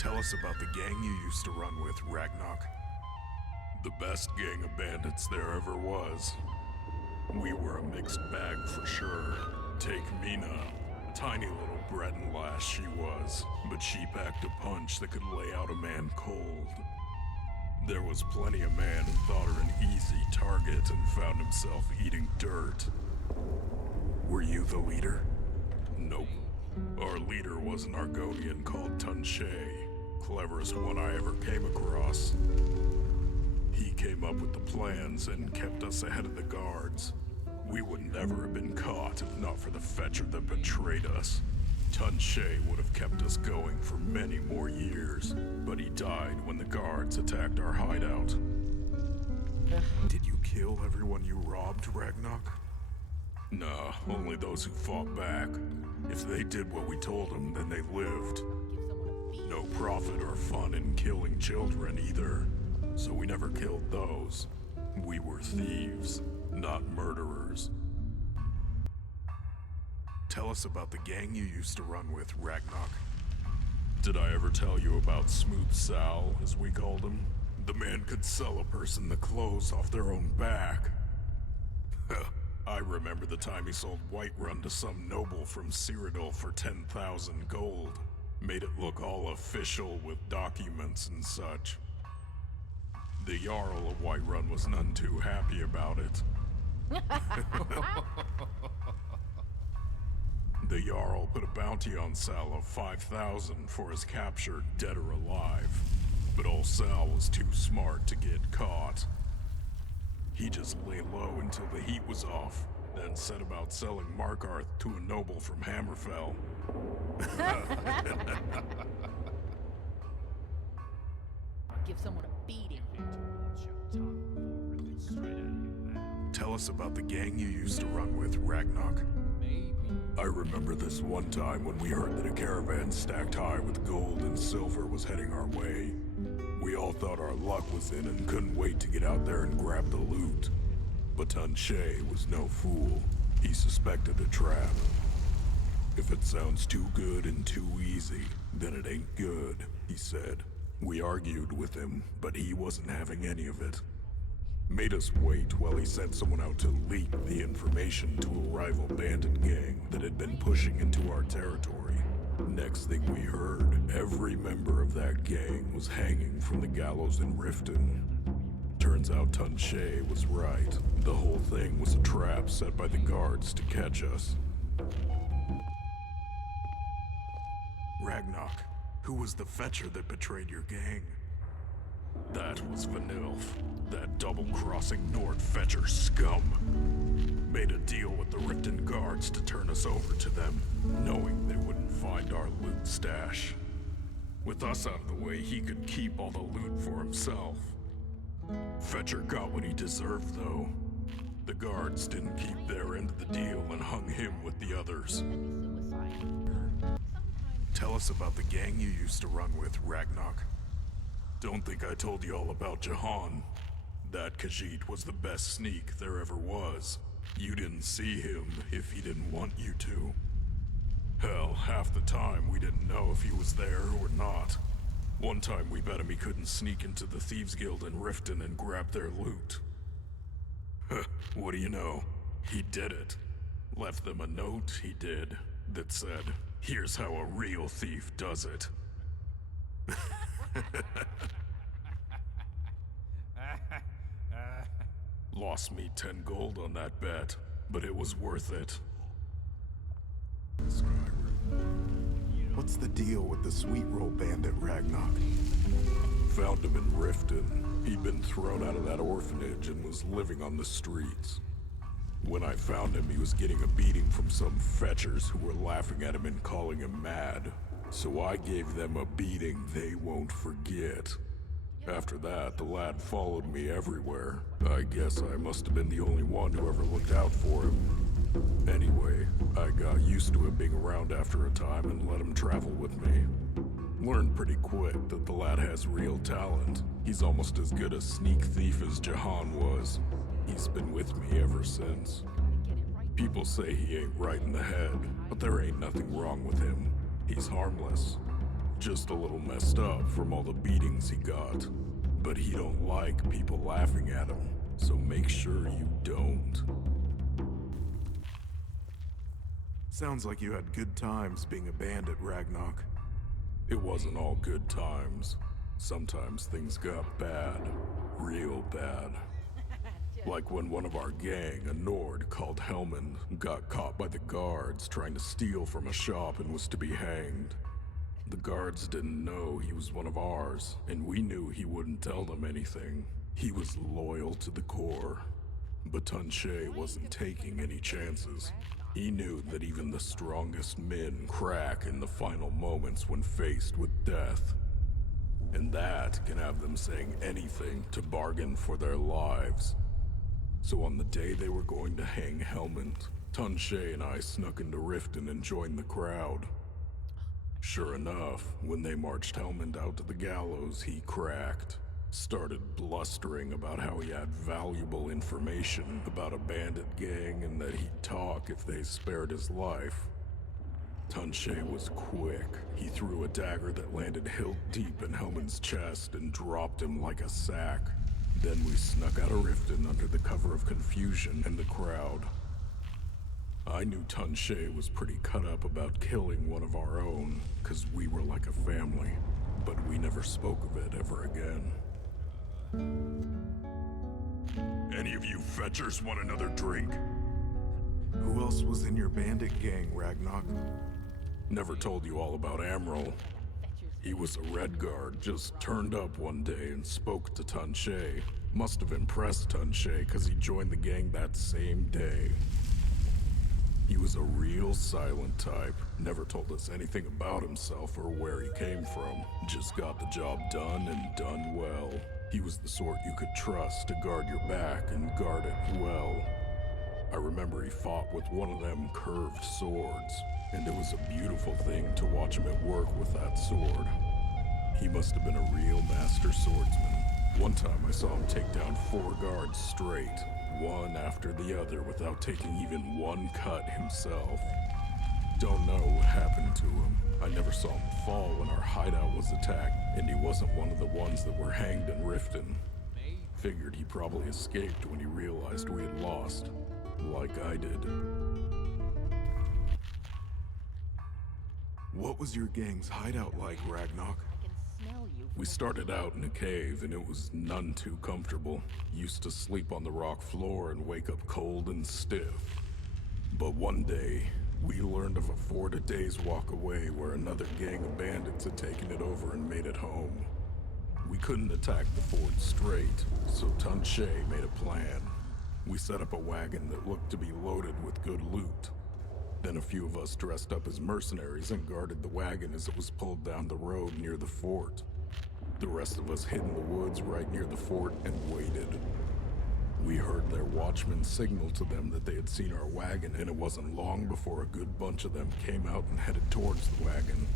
Tell us about the gang you used to run with, Ragnok. The best gang of bandits there ever was. We were a mixed bag for sure. Take Mina. Tiny little Breton lass she was, but she packed a punch that could lay out a man cold. There was plenty of man who thought her an easy target and found himself eating dirt. Were you the leader? Nope. Our leader was an Argonian called Tunshay, cleverest one I ever came across. He came up with the plans and kept us ahead of the guards. We would never have been caught if not for the fetcher that betrayed us. Tunshay would have kept us going for many more years, but he died when the guards attacked our hideout. Did you kill everyone you robbed, Ragnok? Nah, only those who fought back. If they did what we told them, then they lived. No profit or fun in killing children either, so we never killed those. We were thieves, not murderers. Tell us about the gang you used to run with, Ragnok. Did I ever tell you about Smooth Sal, as we called him? The man could sell a person the clothes off their own back. I remember the time he sold Whiterun to some noble from Cyrodiil for 10,000 gold. Made it look all official with documents and such. The Jarl of Whiterun was none too happy about it. The Jarl put a bounty on Sal of 5,000 for his capture, dead or alive. But old Sal was too smart to get caught. He just lay low until the heat was off, then set about selling Markarth to a noble from Hammerfell. Give someone a beating. Tell us about the gang you used to run with, Ragnok. I remember this one time when we heard that a caravan stacked high with gold and silver was heading our way. We all thought our luck was in and couldn't wait to get out there and grab the loot. But Tunshay was no fool. He suspected a trap. If it sounds too good and too easy, then it ain't good, he said. We argued with him, but he wasn't having any of it. Made us wait while he sent someone out to leak the information to a rival bandit gang that had been pushing into our territory. Next thing we heard, every member of that gang was hanging from the gallows in Riften. Turns out Tunshay was right. The whole thing was a trap set by the guards to catch us. Ragnok, who was the fetcher that betrayed your gang? That was Vanilf, that double-crossing Nord fetcher scum. Made a deal with the Riften guards to turn us over to them, knowing they wouldn't find our loot stash. With us out of the way, he could keep all the loot for himself. Fetcher got what he deserved, though. The guards didn't keep their end of the deal and hung him with the others. Tell us about the gang you used to run with, Ragnok. Don't think I told you all about Jahan. That Khajiit was the best sneak there ever was. You didn't see him if he didn't want you to. Hell, half the time we didn't know if he was there or not. One time we bet him he couldn't sneak into the Thieves Guild in Riften and grab their loot. What do you know? He did it. Left them a note, he did, that said, "Here's how a real thief does it." Lost me 10 gold on that bet, but it was worth it. What's the deal with the sweet roll bandit, Ragnok? Found him in Riften. He'd been thrown out of that orphanage and was living on the streets. When I found him, he was getting a beating from some fetchers who were laughing at him and calling him mad. So I gave them a beating they won't forget. After that, the lad followed me everywhere. I guess I must have been the only one who ever looked out for him. Anyway, I got used to him being around after a time and let him travel with me. Learned pretty quick that the lad has real talent. He's almost as good a sneak thief as Jahan was. He's been with me ever since. People say he ain't right in the head, but there ain't nothing wrong with him. He's harmless. Just a little messed up from all the beatings he got. But he don't like people laughing at him, so make sure you don't. Sounds like you had good times being a bandit, Ragnok. It wasn't all good times. Sometimes things got bad. Real bad. Like when one of our gang, a Nord called Helmand, got caught by the guards trying to steal from a shop and was to be hanged. The guards didn't know he was one of ours, and we knew he wouldn't tell them anything. He was loyal to the core. But Tunche wasn't taking any chances. He knew that even the strongest men crack in the final moments when faced with death. And that can have them saying anything to bargain for their lives. So on the day they were going to hang Helmand, Tunche and I snuck into Riften and joined the crowd. Sure enough, when they marched Helmand out to the gallows, he cracked. Started blustering about how he had valuable information about a bandit gang and that he'd talk if they spared his life. Tunche was quick. He threw a dagger that landed hilt deep in Helmand's chest and dropped him like a sack. Then we snuck out of Riften under the cover of confusion and the crowd. I knew Tunche was pretty cut up about killing one of our own, 'cause we were like a family, but we never spoke of it ever again. Any of you fetchers want another drink? Who else was in your bandit gang, Ragnok? Never told you all about Amril. He was a Red Guard, just turned up one day and spoke to Tunche. Must have impressed Tunche, 'cause he joined the gang that same day. He was a real silent type, never told us anything about himself or where he came from. Just got the job done and done well. He was the sort you could trust to guard your back and guard it well. I remember he fought with one of them curved swords, and it was a beautiful thing to watch him at work with that sword. He must have been a real master swordsman. One time I saw him take down 4 guards straight, one after the other without taking even one cut himself. Don't know what happened to him. I never saw him fall when our hideout was attacked, and he wasn't one of the ones that were hanged in Riften. Figured he probably escaped when he realized we had lost, like I did. What was your gang's hideout like, Ragnok? I can smell you. We started out in a cave, and it was none too comfortable. Used to sleep on the rock floor and wake up cold and stiff. But one day, we learned of a fort a day's walk away where another gang of bandits had taken it over and made it home. We couldn't attack the fort straight, so Tunche made a plan. We set up a wagon that looked to be loaded with good loot. Then a few of us dressed up as mercenaries and guarded the wagon as it was pulled down the road near the fort. The rest of us hid in the woods right near the fort and waited. We heard their watchmen signal to them that they had seen our wagon, and it wasn't long before a good bunch of them came out and headed towards the wagon.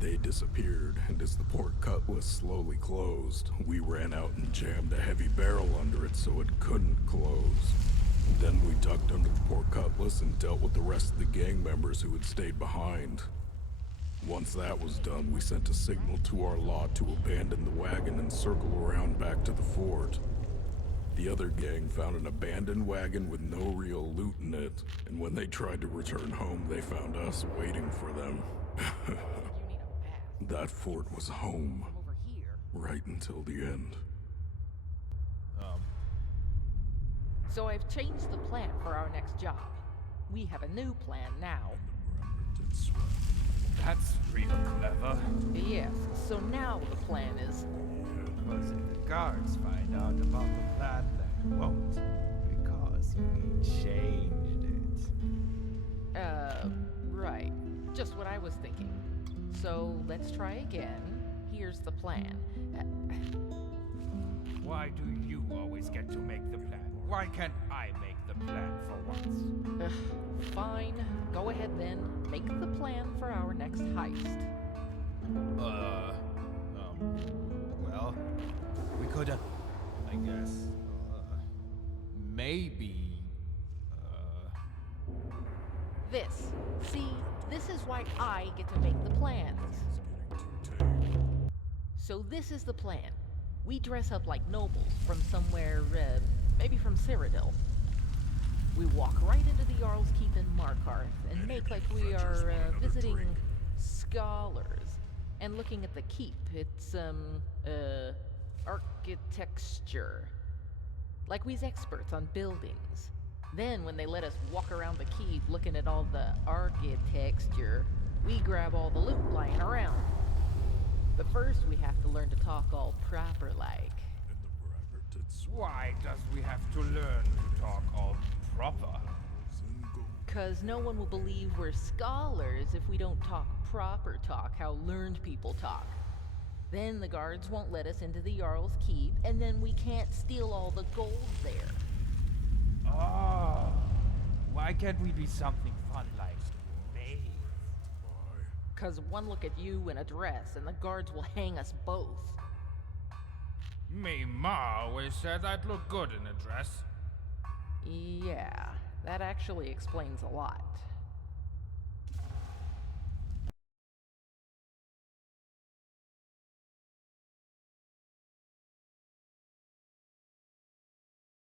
They disappeared, and as the port cutlass slowly closed, we ran out and jammed a heavy barrel under it so it couldn't close. Then we ducked under the port cutlass and dealt with the rest of the gang members who had stayed behind. Once that was done, we sent a signal to our lot to abandon the wagon and circle around back to the fort. The other gang found an abandoned wagon with no real loot in it, and when they tried to return home, they found us waiting for them. You need a bath. That fort was home, Come over here. right until the end. So I've changed the plan for our next job. We have a new plan now. That's real clever. Yes, so now the plan is... Because if the guards find out about the plan, they won't. Because we changed it. Right. Just what I was thinking. So let's try again. Here's the plan. Why do you always get to make the plan? Why can't I make the plan for once? Fine. Go ahead then. Make the plan for our next heist. Well, we could, I guess, maybe, This. See, this is why I get to make the plans. So this is the plan. We dress up like nobles from somewhere, maybe from Cyrodiil. We walk right into the Jarl's Keep in Markarth and make like we are visiting scholars and looking at the keep. It's, architecture. Like we's experts on buildings. Then when they let us walk around the keep looking at all the architecture, we grab all the loot lying around. But first we have to learn to talk all proper like. Why does we have to learn to talk all proper? 'Cause no one will believe we're scholars if we don't talk proper talk, how learned people talk. Then the guards won't let us into the Jarl's Keep, and then we can't steal all the gold there. Oh, why can't we be something fun like maids? 'Cause one look at you in a dress and the guards will hang us both. Me ma always said I'd look good in a dress. Yeah, that actually explains a lot.